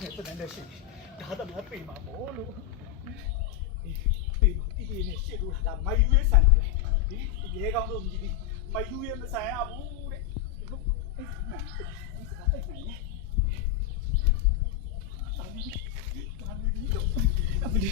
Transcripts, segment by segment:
နဲ့တနက်နဲ့ရှိဒါသမားပြေမှာပေါ့လို့ပြေမှာတီးနေရှစ်လို့ဒါမယူရဲဆန်တယ်ဒီရဲကောင်းတို့မြည်ပြီးမယူရဲမဆန်ရဘူးတဲ့ဟုတ်အဲ့မှန်ဒီစကားအဲ့မှန်တာမီဒီတော့အမလီ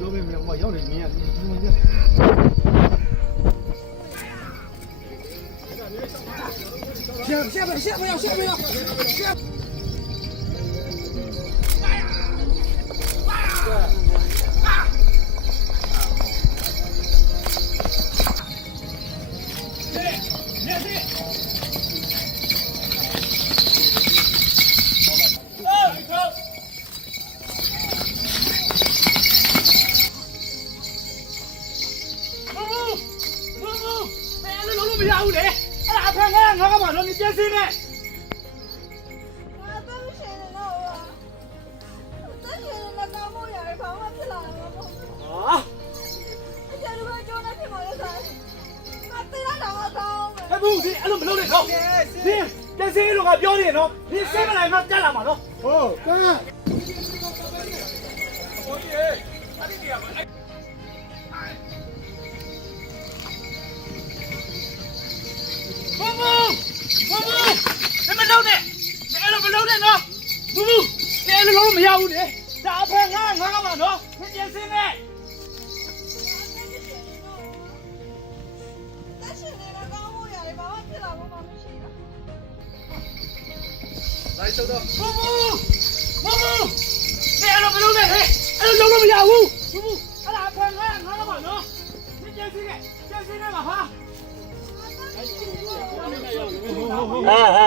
ပြောမိမလို့ရောက်နေမင်းက下不要不要嘞！哎呀，看看，我干嘛说你变心呢？我真是的我，真是的刚木眼旁我去哪了我？啊！我现在快叫那天我就看，我对他让我高哎，不是，俺都没弄的好。你变心路个标的喏，你谁不来嘛干了嘛喏？哦，干。我爷，他的爹嘛。不，你们弄的，你俺都没弄的喏。不，你俺都弄没要的，大盘俺干嘛喏？你变心嘞？但是那个刚木眼旁我去哪我忙不起了。来，收到。不，你俺都没弄的，俺都弄没要的。不，俺大盘俺干嘛喏？你变心嘞嘛哈？哎。